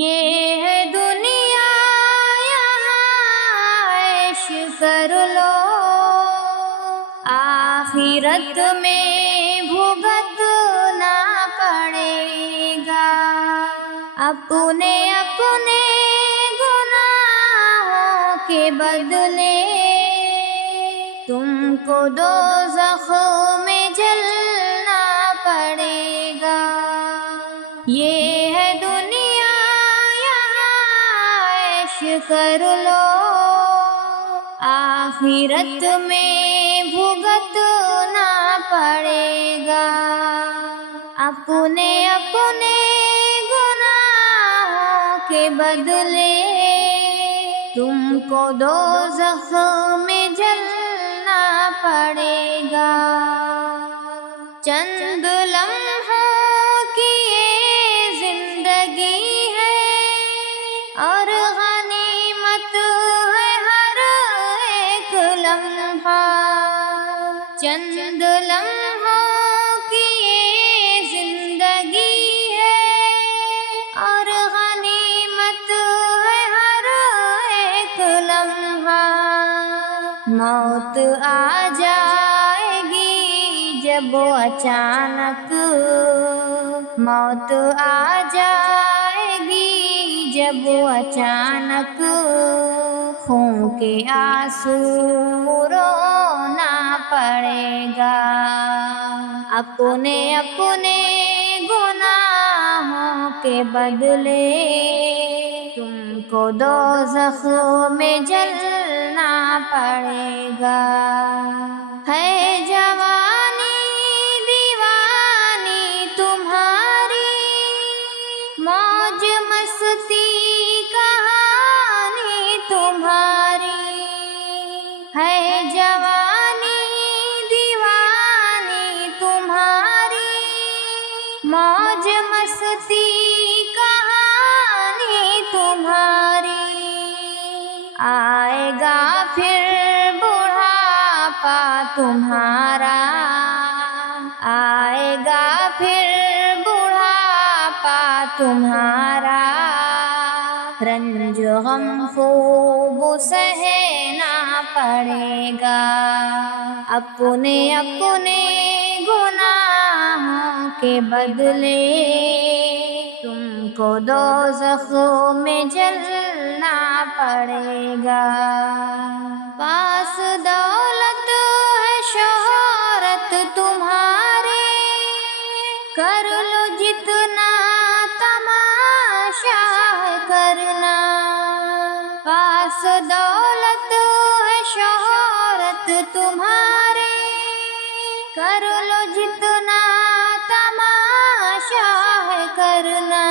یہ ہے دنیا یہاں عیش کر لو، آخرت میں بھگتنا پڑے گا، اپنے اپنے گناہوں کے بدلے تم کو دوزخ میں جلنا پڑے گا۔ یہ ہے دنیا یہاں عیش کر لو، آخرت میں بھگتنا پڑے گا، اپنے اپنے گناہوں کے بدلے تم کو دوزخ میں جلنا پڑے گا۔ چند لمحوں کی یہ زندگی ہے اور غنیمت ہے ہر ایک لمحہ، چند لمحوں کی یہ زندگی ہے اور غنیمت ہے ہر ایک لمحہ، موت آ جائے گی جب اچانک، موت آ جائے گی جب اچانک، خون کے آنسو رونا پڑے گا، اپنے اپنے گناہوں کے بدلے تم کو دوزخ میں جلنا پڑے گا۔ ہے جوانی دیوانی تمہاری، موج مستی کہانی تمہاری، ہے جوانی دیوانی تمہاری، موج مستی کہانی تمہاری، آئے گا پھر بڑھاپا تمہارا، آئے گا پھر بڑھاپا تمہارا، رنج غم خوب سہنا پڑے گا، اپنے اپنے گناہوں کے بدلے تم کو دوزخ میں جلنا پڑے گا۔ پاس دولت ہے شہرت تمہارے، کر لو جتنا تماشا ہے کرنا، پاس دولت ہے شہرت تمہارے، کر لو جتنا تماشا ہے کرنا،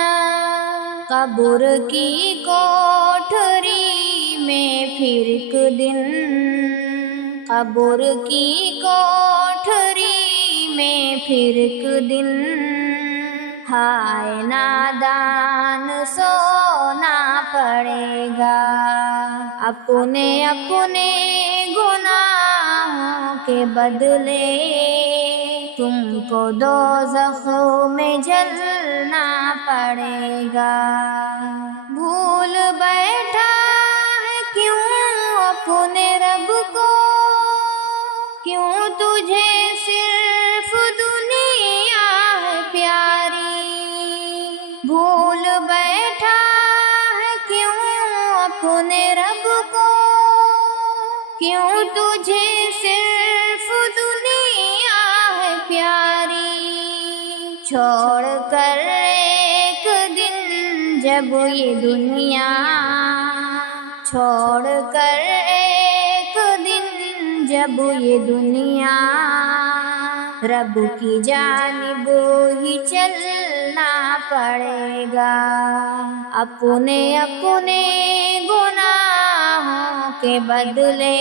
قبر کی کوٹھری میں پھر ایک دن، قبر کی کوٹھری میں پھر ایک دن، ہائے نادان سونا پڑے گا، اپنے اپنے گناہوں کے بدلے تم کو دوزخ میں جلنا پڑے گا۔ بھول بیٹھا ہے کیوں اپنے رب کو، کیوں تجھے صرف دنیا ہے پیاری، بھول بیٹھا ہے کیوں اپنے رب کو، کیوں تجھے صرف دنیا ہے پیاری، چھوڑ کر ایک دن جب یہ دنیا، چھوڑ کر ایک دن جب یہ دنیا، رب کی جانب ہی چلنا پڑے گا، اپنے اپنے گناہوں کے بدلے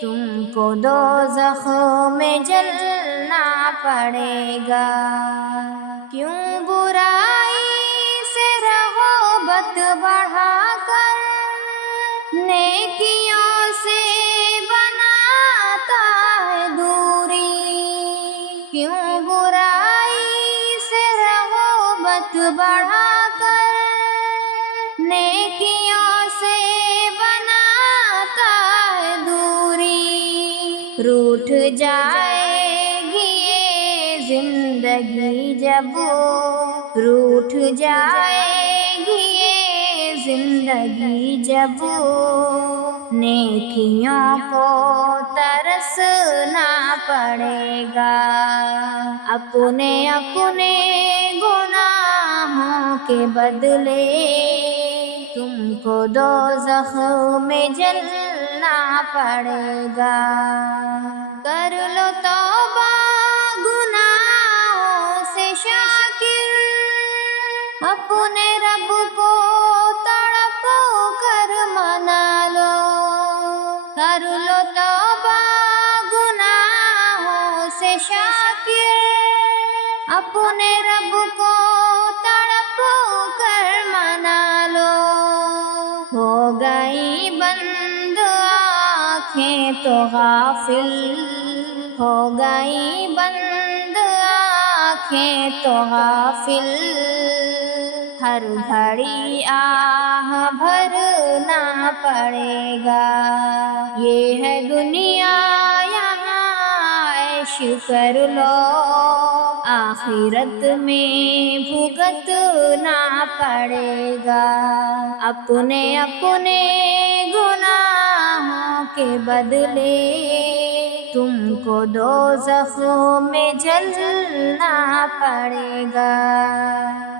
تم کو دوزخ میں جلنا پڑے گا۔ کیوں برائی سے رغبت بڑھا کر نیکیوں سے بناتا ہے دوری، کیوں برائی سے رغبت بڑھا کر جائے گی یہ زندگی جب روٹھ جائے گی یہ زندگی جب نیکیوں کو ترسنا پڑے گا اپنے اپنے گناہوں کے بدلے تم کو دوزخ میں جلنا پڑے گا کر لو توبہ گناہوں سے شاکر اپنے رب کو تڑپ کر منا لو کر لو توبہ گناہوں سے شاکر اپنے رب کو تڑپ کر منا لو ہو گئی بند آنکھیں تو غافل ہو گئی بند آنکھیں تو غافل ہر گھڑی آہ بھرنا پڑے گا یہ ہے دنیا یہاں عیش کر لو آخرت میں بھگتنا پڑے گا اپنے اپنے گناہوں کے بدلے تم کو دوزخ میں جلنا پڑے گا